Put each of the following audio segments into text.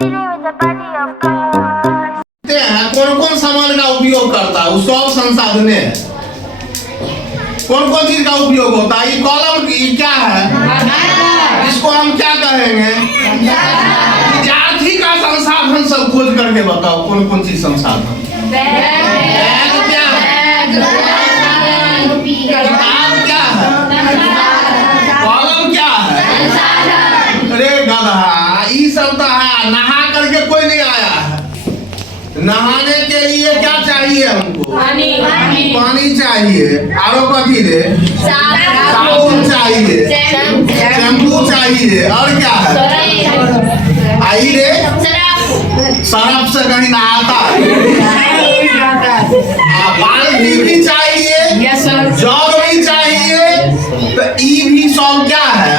कौन कौन सामान का उपयोग करता है, सब संसाधने है। कौन कौन चीज का उपयोग होता है? ये कॉलम की क्या है, इसको हम क्या कहेंगे? विद्यार्थी का संसाधन सब खोज करके बताओ, कौन कौन चीज संसाधन? बैग क्या है, किताब क्या है, कॉलम क्या है? अरे गधा, ये सब तो है। नहा करके कोई नहीं आया है। नहाने के लिए क्या चाहिए हमको? पानी चाहिए। आरो कथी रे? साबुन चाहिए, शैम्पू चाहिए, और क्या है? आई रे सरफ से कहीं नहाता बाल्टी भी चाहिए, जग भी चाहिए, तो ई भी सब क्या है?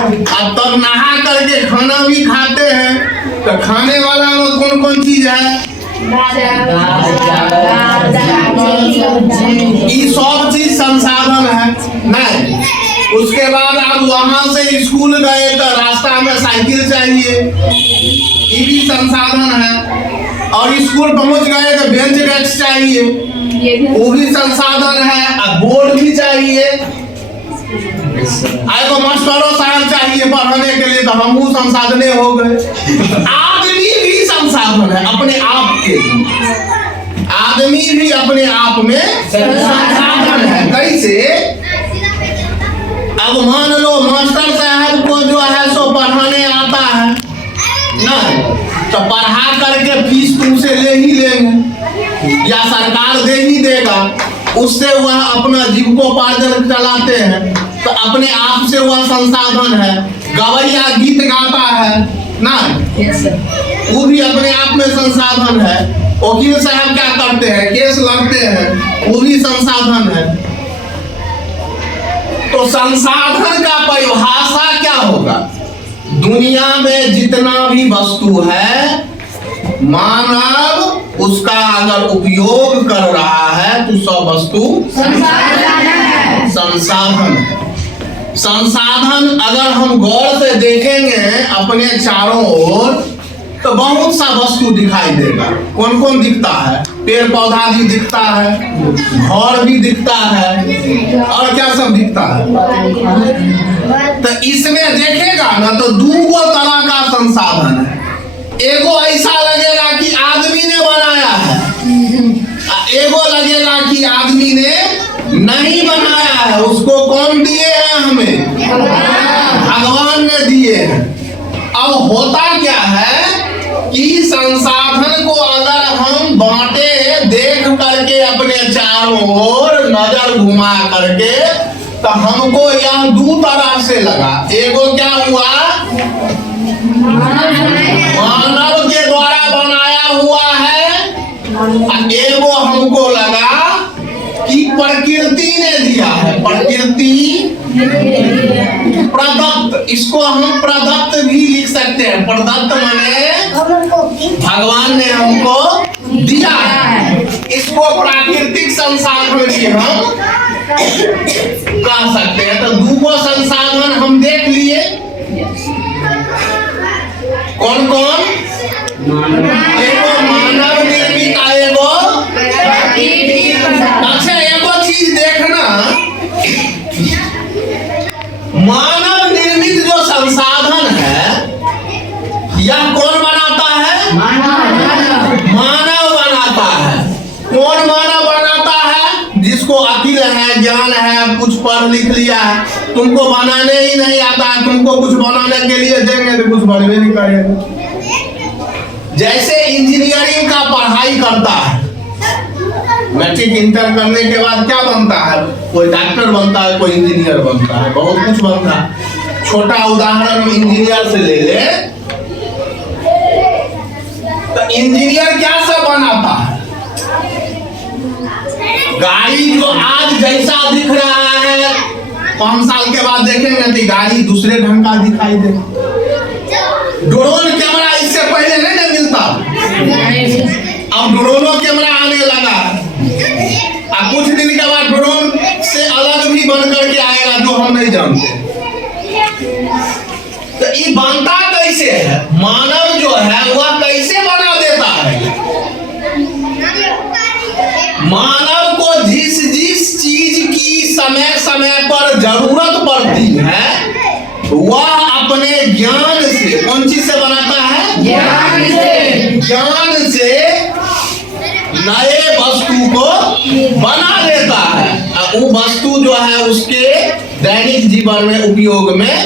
अब तब नहा करके खाना भी खाते हैं, तो खाने वाला में कौन कौन चीज है? ये सब चीज संसाधन है नहीं। उसके बाद आप वहां से स्कूल गए तो रास्ता में साइकिल चाहिए, ये भी संसाधन है। और स्कूल पहुंच गए तो बेंच डेस्क चाहिए, वो भी संसाधन है। अब बोर्ड भी चाहिए, आएगा मास्टरों साहब चाहिए पढ़ाने के लिए, तो हम संसाधने हो गए। आदमी भी संसाधन है अपने आप के, आदमी भी अपने आप में संसाधन है। कैसे? अब मान लो मास्टर साहब को जो है सो पढ़ाने आता है ना, तो पढ़ा करके फीस तुमसे ले ही लेंगे या सरकार दे ही देगा, उससे वह अपना जीविकोपार्जन चलाते हैं, तो अपने आप से वह संसाधन है। गवैया गीत गाता है ना, वो भी अपने आप में संसाधन है। वकील साहब क्या करते हैं, केस लड़ते हैं, वो भी संसाधन है। तो संसाधन का परिभाषा क्या होगा? दुनिया में जितना भी वस्तु है, मानव उसका अगर उपयोग कर रहा है तो सब वस्तु संसाधन है। संसाधन अगर हम गौर से देखेंगे अपने चारों ओर, तो बहुत सा वस्तु दिखाई देगा। कौन कौन दिखता है? पेड़ पौधा भी दिखता है, घर भी दिखता है, और क्या सब दिखता है? तो इसमें देखेगा ना तो दो तरह का संसाधन है। एगो ऐसा लगेगा कि आदमी ने बनाया है, एगो लगेगा कि आदमी ने नहीं बनाया है। उसको कौन दिए हैं? हमें भगवान ने दिए हैं। अब होता क्या है कि संसाधन को अगर हम बांटे देख करके अपने चारों ओर नजर घुमा करके, तो हमको यह दो तरह से लगा। एगो क्या हुआ, मानव के द्वारा बनाया हुआ है, एगो हमको लगा कि प्रकृति ने दिया है। प्रकृति प्रदत्त, इसको हम प्रदत्त भी लिख सकते हैं। प्रदत्त माने भगवान ने हमको दिया है, इसको प्राकृतिक संसाधन भी हम कह सकते हैं। तो दो संसाधन हम देख लिए, कौन कौन? एगो मानव निर्मित, एगो अच्छा एगो चीज देखना, मानव निर्मित जो संसाधन है यह कौन बनाता है? मानव बनाता है। कौन मानव बनाता है? जिसको अकिल है, ज्ञान है, कुछ पढ़ लिख लिया है। तुमको बनाने ही नहीं आता है, तुमको कुछ बनाने के लिए देंगे तो कुछ बनवे नहीं करेगा। जैसे इंजीनियरिंग का पढ़ाई करता है, मैट्रिक इंटर करने के बाद क्या बनता है? कोई डॉक्टर बनता है, कोई इंजीनियर बनता है, बहुत कुछ बनता है। छोटा उदाहरण इंजीनियर से ले ले, तो इंजीनियर क्या सब बनाता है? गाड़ी जो आज जैसा दिख रहा है, 5 साल के बाद देखेंगे तो गाड़ी दूसरे ढंग का दिखाई दे। ड्रोन कैमरा इससे पहले नहीं मिलता, अब ड्रोनो कैमरा आने लगा। अब कुछ दिन के बाद ड्रोन से अलग भी बन करके आएगा जो हम नहीं जानते। तो ये बनता कैसे है? मानव है वह कैसे बना देता है? मानव को जिस जिस चीज की समय समय पर जरूरत पड़ती है वह अपने ज्ञान से, कौन चीज से बनाता है? ज्ञान से। ज्ञान से नए वस्तु को बना देता है। वो वस्तु जो है उसके दैनिक जीवन में उपयोग में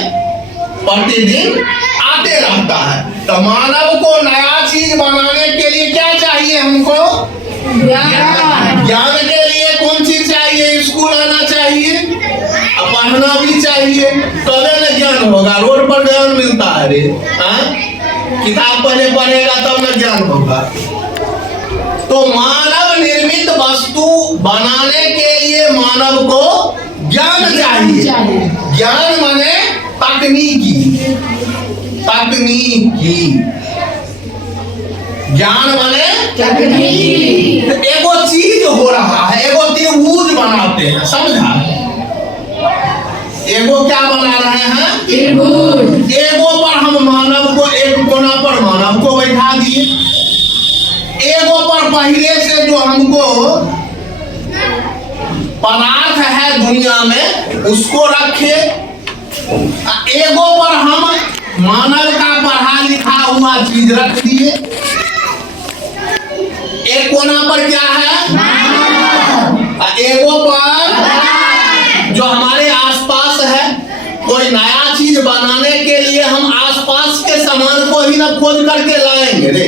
प्रतिदिन आते रहता है। तो मानव को नया चीज बनाने के लिए क्या चाहिए हमको? ज्ञान। ज्ञान के लिए कौन चीज चाहिए? स्कूल आना चाहिए, पढ़ना भी चाहिए, तभी न ज्ञान होगा। रोड पर ज्ञान मिलता है रे, किताब पढ़े पढ़ेगा तब न ज्ञान होगा। तो मानव निर्मित वस्तु बनाने के लिए मानव को ज्ञान चाहिए। ज्ञान माने तकनीकी, तकनीकी ज्ञान माने तकनीकी। एगो चीज हो रहा है, एगो त्रिभुज बनाते हैं, समझा? एगो क्या बना रहे हैं? त्रिभुज। एगो पर हम मानव को, एक कोना पर मानव को बैठा दिए, एगो पर पहले से जो हमको पदार्थ है दुनिया में उसको रखे, एगो पर हम मानव का पढ़ा लिखा हुआ चीज रख दिए। एक कोना पर क्या है? एगो पर जो हमारे आसपास है, कोई नया चीज बनाने के लिए हम आसपास के सामान को ही ना खोज करके लाएंगे रे।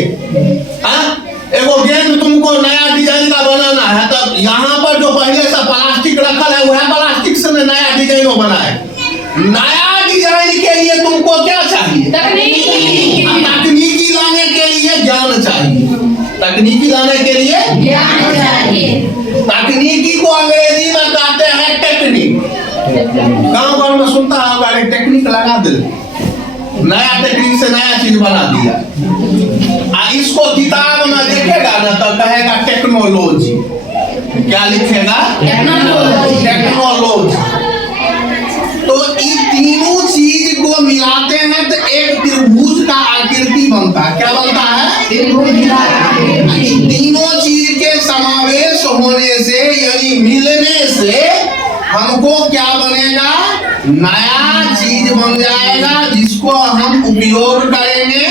एगो गेंद तुमको नया डिजाइन का बनाना है तो यहाँ पर जो पहले से प्लास्टिक रखल है वह प्लास्टिक से नया डिजाइन बनाए। नया डिजाइन के लिए तुमको क्या चाहिए? तकनीकी। तकनीकी लाने के लिए ज्ञान चाहिए। तकनीकी लाने के लिए ज्ञान चाहिए। तकनीकी को अंग्रेजी में कहते हैं टेक्निक। गाँव गाँव में सुनता होगा टेक्निक लगा दे, नया टेक्निक से नया चीज बना दिया। इसको किताब में देखेगा ना तो कहेगा टेक्नोलॉजी। क्या लिखेगा? टेक्नोलॉजी। टेक्नोलॉजी। तो इन तीनों चीज को मिलाते हैं तो एक त्रिभुज का आकृति बनता है। क्या बनता है? त्रिभुज का आकृति। तीनों चीज के समावेश होने से यानी मिलने से हमको क्या बनेगा? नया चीज बन जाएगा जिसको हम उपयोग करेंगे।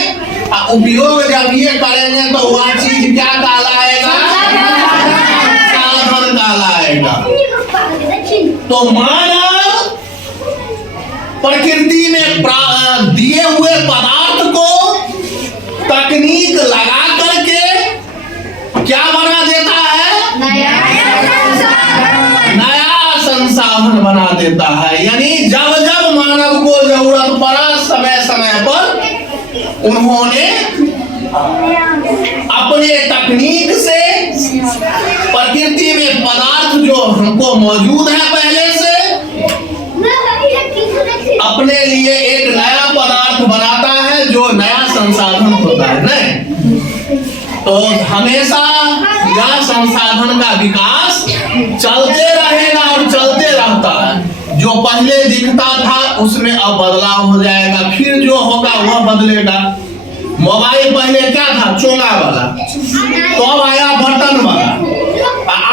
उपयोग जब ये करेंगे तो वह चीज क्या कहलाएगा? साधन कहलाएगा। तो मानव प्रकृति में दिए हुए पदार्थ को तकनीक लगा करके क्या बना देता है? नया संसाधन बना देता है। यानी जब जब मानव को जरूरत पड़ा समय समय पर उन्होंने अपने तकनीक से प्रकृति में पदार्थ जो हमको मौजूद है पहले से अपने लिए एक नया पदार्थ बनाता है जो नया संसाधन होता है। नहीं तो हमेशा यह संसाधन का विकास चलते रहेगा और चलते रहता है। जो पहले दिखता था उसमें अब बदलाव हो जाएगा, फिर जो होगा वह बदलेगा। मोबाइल पहले क्या था? चोंगा वाला, तो अब आया बटन वाला।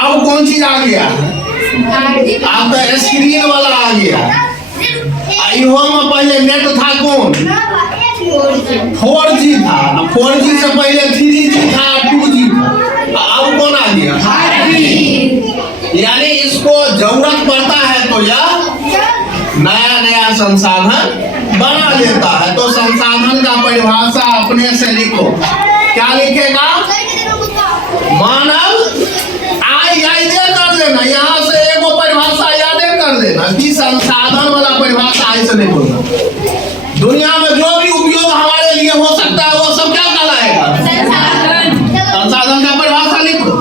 अब कौन चीज आ गया? अब तो स्क्रीन वाला आ गया। इहो में पहले नेट था कौन? 4G था। 4G से पहले 3G था, 2G था। अब कौन आ गया? 5G। यानी इसको जरूरत पड़ता है तो यह नया नया संसाधन बना लेता है। तो संसाधन का परिभाषा अपने से लिखो। क्या लिखेगा? मानव याद कर लेना, यहाँ से एगो परिभाषा याद कर लेना कि संसाधन वाला परिभाषा ऐसे नहीं बोलना। दुनिया में जो भी उपयोग हमारे लिए हो सकता है वो सब क्या कहलाएगा? संसाधन का परिभाषा लिखो।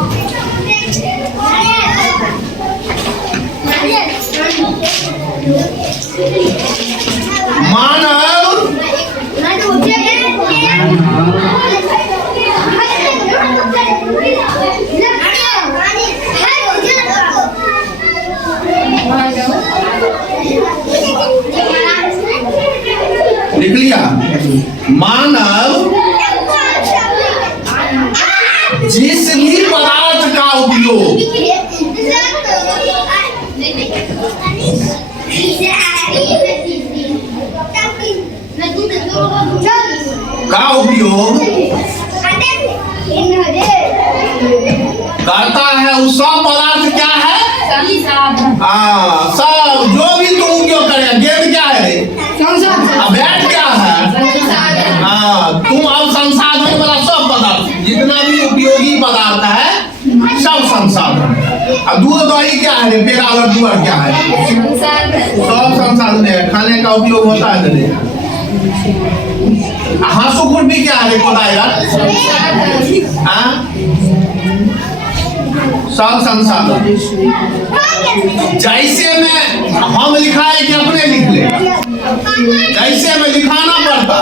मानव लिख लिया? मानव जिस भी पदार्थ का उपयोग करता है उस सब पदार्थ क्या है? हाँ, सब जो भी तुम उपयोग करेगा। गेंद क्या है रे? बैट क्या है? हाँ, तुम अब संसाधन वाला सब पदार्थ जितना भी उपयोगी पदार्थ है सब संसाधन। और दूध दही क्या है रे? पेड़ा और दुआर क्या है? सब संसाधन है। खाने का उपयोग होता है रे। हाँसू खुरपी क्या है रे? कोदाई हाँ, सब संसाधन। जैसे में हम लिखा है कि अपने लिख ले, जैसे में लिखाना पड़ता,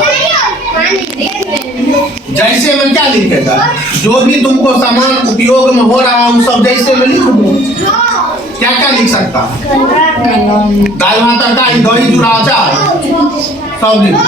जैसे में क्या लिखेगा? जो भी तुमको सामान उपयोग में हो रहा है उन सब जैसे में लिख दो। क्या क्या लिख सकता? दाल भात तरकारी दही चूड़ा अचार सब लिख दो।